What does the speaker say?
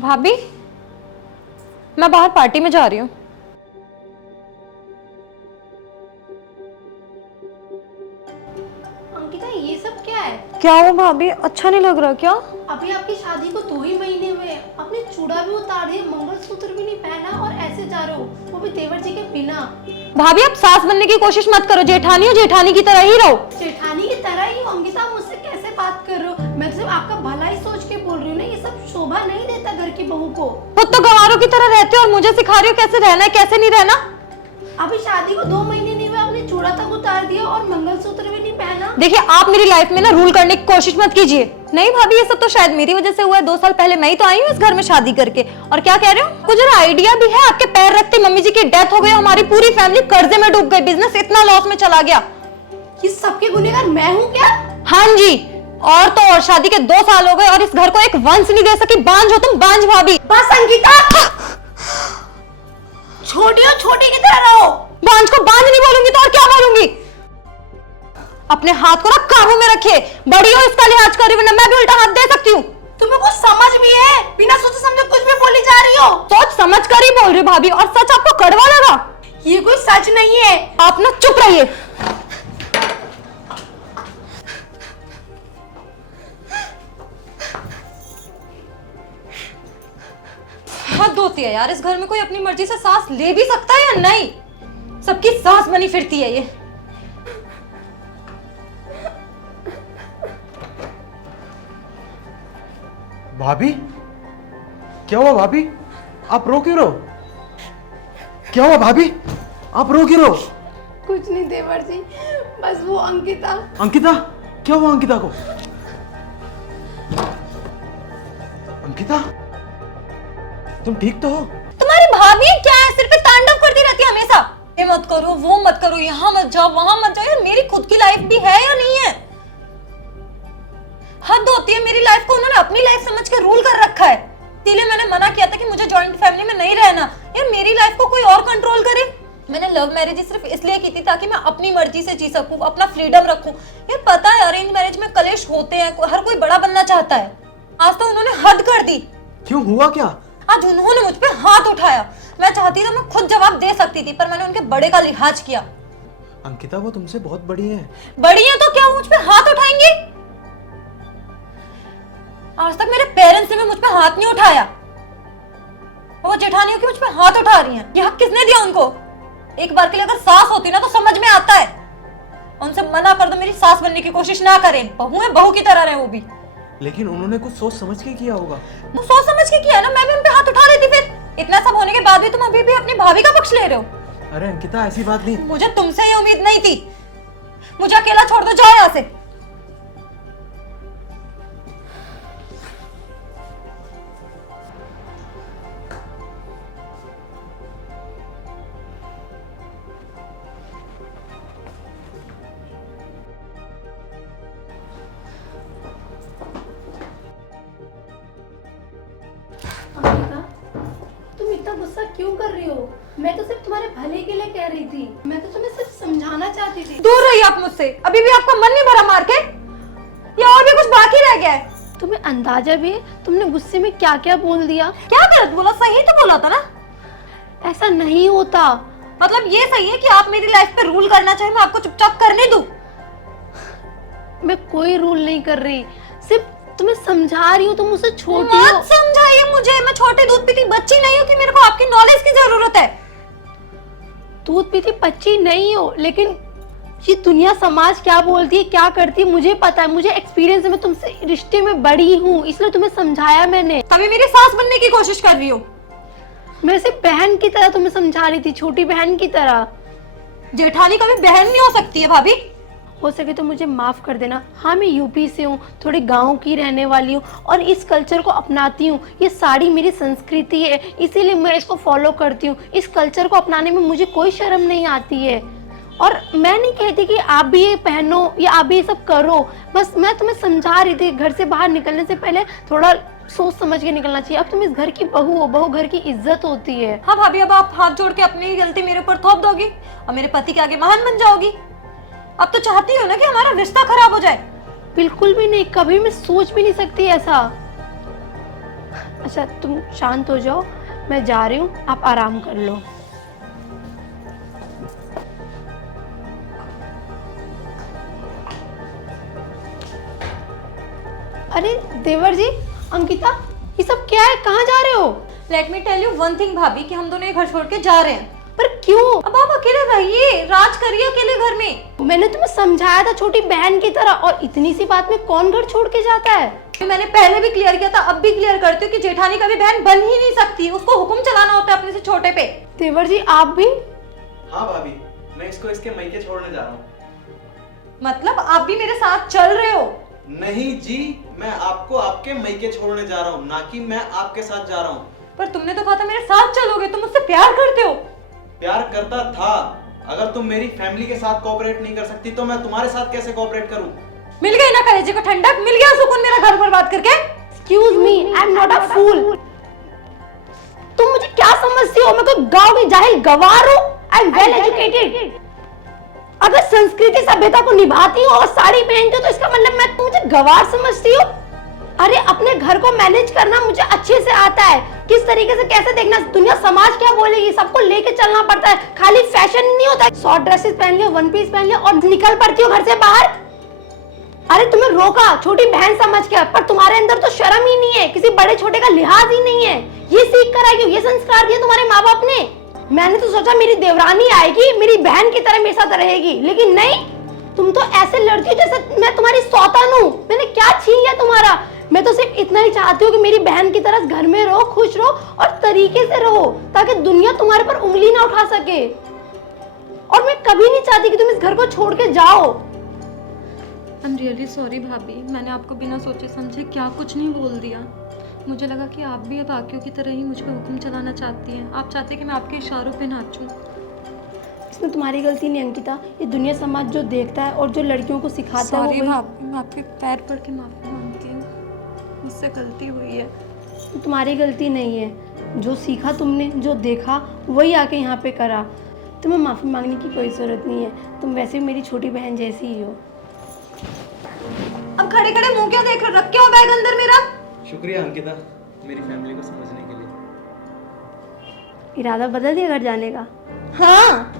भाभी, मैं बाहर पार्टी में जा रही हूँ। अंकिता, ये सब क्या है? क्या हुआ भाभी, अच्छा नहीं लग रहा क्या? अभी आपकी शादी को 2 ही महीने हुए, आपने चूड़ा भी उतार दिया, मंगलसूत्र भी नहीं पहना और ऐसे जा रहे हो, वो भी देवर जी के बिना। भाभी, आप सास बनने की कोशिश मत करो। जेठानी हो, जेठानी की तरह ही रहो। जेठानी की तरह ही हो। अंकिता, आप मुझसे कैसे बात कर रहे हो? मैं तो सिर्फ आपका भला ही सोच के बोल रही हूँ ना। ये सब शोभा नहीं देता घर की बहू को। खुद तो गंवारों की तरह रहते हो और मुझे सिखा रही हो कैसे रहना है कैसे नहीं रहना। अभी शादी को 2 महीने नहीं हुए, आपने चूड़ा तक उतार दिया और मंगलसूत्र भी नहीं पहना। देखिए, आप मेरी लाइफ में ना रूल करने की कोशिश मत कीजिए। नहीं भाभी, ये सब तो शायद मेरी वजह से हुआ है। 2 साल पहले मैं ही तो आई हूँ इस घर में शादी करके। और क्या कह रहे हो? कुछ आइडिया भी है? आपके पैर रखते मम्मी जी की डेथ हो गई, हमारी पूरी फैमिली कर्जे में डूब गई, बिजनेस इतना लॉस में चला गया। ये सबके गुनहगार मैं हूँ क्या? हाँ जी, और तो और शादी के 2 साल हो गए और इस घर को एक वंश नहीं दे सकी। बांझ हो तुम, बांझ भाभी। बस अंकिता, छोटी हो छोटी की तरह रहो। बांझ को बांझ नहीं बोलूंगी तो और क्या बोलूंगी? अपने हाथ को ना काबू में रखिए। बड़ी हो इसका लिहाज करी, वरना मैं भी उल्टा हाथ दे सकती हूँ। तुम्हें कुछ समझ भी है? बिना सोचे समझे कुछ भी बोली जा रही हो। सोच समझ कर ही बोल रही भाभी, और सच आपको कड़वा लगा? ये कोई सच नहीं है। आप ना चुप रहिए। हद होती है यार, इस घर में कोई अपनी मर्जी से सांस ले भी सकता है या नहीं? सबकी सांस बनी फिरती है ये। भाभी, क्या हुआ भाभी? आप रो क्यों रहो? क्या हुआ भाभी? आप रो क्यों रहो? कुछ नहीं देवर जी, बस वो अंकिता। अंकिता? क्या हुआ अंकिता को? अंकिता, तुम ठीक तो हो? तुम्हारी भाभी क्या है, सिर पे तांडव करती रहती है हमेशा। ये मत करो, वो मत करो, यहाँ मत जाओ, वहां मत जाओ। यार मेरी खुद की लाइफ भी है या नहीं है? हद होती है। मेरी लाइफ को उन्होंने अपनी लाइफ समझ के रूल कर रखा है। इसीलिए मैंने मना किया था कि मुझे जॉइंट फैमिली में नहीं रहना। यार मेरी लाइफ को कोई और कंट्रोल करे। मैंने लव मैरिज सिर्फ इसलिए की थी ताकि मैं अपनी मर्जी से जी सकूं, अपना फ्रीडम रखूं। यार पता है अरेंज मैरिज में कलेश होते हैं, हर कोई बड़ा बनना चाहता है। आज तो उन्होंने हद कर दी। क्यों, हुआ क्या? आज उन्होंने मुझ पे हाथ उठाया। मैं चाहती तो मैं खुद जवाब दे सकती थी, पर मैंने उनके बड़े का लिहाज किया। अंकिता, वो तुमसे बहुत बड़ी है। बड़ी है तो क्या वो मुझ पे हाथ उठाएंगी? आज तक मेरे पेरेंट्स ने भी मुझ पे हाथ नहीं उठाया। वो जेठानियों की मुझ पे हाथ उठा रही हैं। ये हक किसने दिया उनको? एक बार के लिए अगर सास होती ना तो समझ में आता है। उनसे मना कर दो, मेरी सास बनने की कोशिश ना करें। बहू है, बहू की तरह रहे वो भी। लेकिन उन्होंने कुछ सोच समझ के किया होगा। वो सोच समझ के किया ना, मैं भी उन पे हाथ उठा लेती फिर। इतना सब होने के बाद भी तुम अभी भी अपनी भाभी का पक्ष ले रहे हो। अरे अंकिता, ऐसी बात नहीं। मुझे तुमसे ये उम्मीद नहीं थी। मुझे अकेला छोड़ दो, जाओ यहाँ से। अंकिता, तुम इतना गुस्सा क्यों कर रही हो? मैं तो सिर्फ तुम्हारे भले के लिए कह रही थी। मैं तो तुम्हें सिर्फ समझाना चाहती थी। दूर रहिए आप मुझसे। अभी भी आपका मन नहीं भरा मार के, या और भी कुछ बाकी रह गया है? तुम्हें अंदाजा भी है तुमने गुस्से में क्या क्या बोल दिया? क्या गलत बोला? सही तो बोला था ना। ऐसा नहीं होता। मतलब ये सही है कि आप मेरी लाइफ पे रूल करना चाहे, मैं आपको चुपचाप करने दूं? मैं कोई रूल नहीं कर रही, सिर्फ तुम्हें समझा रही हूँ। तुम मुझसे छोटी हो। मत समझाइए मुझे। मैं छोटी दूध पीती बच्ची नहीं हूँ कि मेरे को आपकी नॉलेज की जरूरत है। दूध पीती बच्ची नहीं हो, लेकिन ये दुनिया समाज क्या बोलती है, क्या करती है, मुझे पता है। मुझे एक्सपीरियंस है। मैं तुमसे रिश्ते में बड़ी हूँ, इसलिए तुम्हें समझाया मैंने। कभी मेरी सास बनने की कोशिश कर रही हो? मैं सिर्फ बहन की तरह तुम्हें समझा रही थी, छोटी बहन की तरह। जेठानी कभी बहन नहीं हो सकती है भाभी। हो सके तो मुझे माफ कर देना। हाँ, मैं यूपी से हूँ, थोड़ी गांव की रहने वाली हूँ और इस कल्चर को अपनाती हूँ। ये साड़ी मेरी संस्कृति है, इसीलिए मैं इसको फॉलो करती हूँ। इस कल्चर को अपनाने में मुझे कोई शर्म नहीं आती है। और मैं नहीं कहती कि आप भी ये पहनो या आप भी ये सब करो। बस मैं तुम्हें समझा रही थी, घर से बाहर निकलने से पहले थोड़ा सोच समझ के निकलना चाहिए। अब तुम इस घर की बहू हो, बहू घर की इज्जत होती है। हाँ भाभी, अब आप हाथ जोड़ के अपनी ही गलती मेरे ऊपर थोप दोगी और मेरे पति के आगे महान बन जाओगी। अब तो चाहती हो ना कि हमारा रिश्ता खराब हो जाए। बिल्कुल भी नहीं, कभी मैं सोच भी नहीं सकती ऐसा। अच्छा तुम शांत हो जाओ, मैं जा रही हूँ, आप आराम कर लो। अरे देवर जी, अंकिता, ये सब क्या है, कहाँ जा रहे हो? Let me tell you one thing भाभी कि हम दोनों ये घर छोड़ के जा रहे हैं। पर क्यों? अब आप अकेले रहिए, राज करिए अकेले घर में। मैंने तुम्हें समझाया था छोटी बहन की तरह, और इतनी सी बात में कौन घर छोड़ के जाता है? मैंने पहले भी क्लियर किया था, अब भी क्लियर करती हूँ कि जेठानी कभी बहन बन ही नहीं सकती, उसको हुक्म चलाना होता है अपने से छोटे पे। देवर जी आप भी? हाँ भाभी, मैं इसको इसके मायके छोड़ने जा रहा हूँ। मतलब आप भी मेरे साथ चल रहे हो? नहीं जी, मैं आपको आपके मायके छोड़ने जा रहा हूँ, ना कि मैं आपके साथ जा रहा हूँ। पर तुमने तो कहा था मेरे साथ चलोगे, तुम मुझसे प्यार करते हो। प्यार करता था। अगर तुम मेरी फैमिली के साथ कोऑपरेट नहीं कर सकती तो मैं तुम्हारे साथ कैसे कोऑपरेट करूं? मिल गई ना कलेजे को ठंडक, मिल गया सुकून मेरा घर बर्बाद करके। Excuse me, I'm not a fool. तुम मुझे क्या समझती हो? मैं कोई गांव की जाहिल गवार हूँ? I'm well educated. अगर संस्कृति सभ्यता को निभाती हो और साड़ी पहनती हो तो इसका मतलब मैं तुम मुझे गवार समझती हो? अरे अपने घर को मैनेज करना मुझे अच्छे से आता है, किस तरीके से कैसे देखना, दुनिया समाज क्या बोलेगी, सबको लेके चलना पड़ता है। खाली फैशन नहीं होता है, शॉर्ट ड्रेसेस पहन लियो, वन पीस पहन लियो और निकल पड़ती हो घर से बाहर। अरे तुम्हें रोका छोटी बहन समझ के, पर तुम्हारे अंदर तो शर्म ही नहीं है, किसी बड़े छोटे का लिहाज ही नहीं है। ये सीख कर आई हो, ये संस्कार दिए तुम्हारे माँ बाप ने। मैंने तो सोचा मेरी देवरानी आएगी, मेरी बहन की तरह मेरे साथ रहेगी, लेकिन नहीं, तुम तो ऐसे लड़ती हो जैसे मैं तुम्हारी सौतन हूँ। मैंने क्या छीन लिया तुम्हारा? मैं तो सिर्फ इतना ही चाहती हूँ कि मेरी बहन की तरह घर में रहो, खुश रहो और तरीके से रहो, ताकि दुनिया तुम्हारे पर उंगली ना उठा सके। और मैं कभी नहीं चाहती कि तुम इस घर को छोड़ के जाओ। आई एम रियली सॉरी भाभी, मैंने आपको बिना सोचे समझे क्या कुछ नहीं बोल दिया। मुझे लगा कि आप भी अब बाकियों की तरह ही मुझ पर हुक्म चलाना चाहती हैं। आप चाहते कि मैं आपके इशारों पे नाचूं। इसमें तुम्हारी गलती नहीं अंकिता, ये दुनिया समाज जो देखता है और जो लड़कियों को सिखाता है सॉरी वो भाभी, मैं आपके पैर पड़ के माफी मांगती हूँ, मुझसे गलती हुई है। तुम्हारी गलती नहीं है। जो सीखा तुमने, जो देखा वही आके यहाँ पे करा। तुम्हें माफ़ी मांगने की कोई ज़रूरत नहीं है, तुम वैसे भी मेरी छोटी बहन जैसी ही हो। अब खड़े खड़े मुंह क्या देख रहे हो? रख के हो बैग अंदर मेरा। शुक्रिया अंकिता, मेरी फैमिली को समझने के लिए। इरादा बदल दिया घर जाने का? हाँ,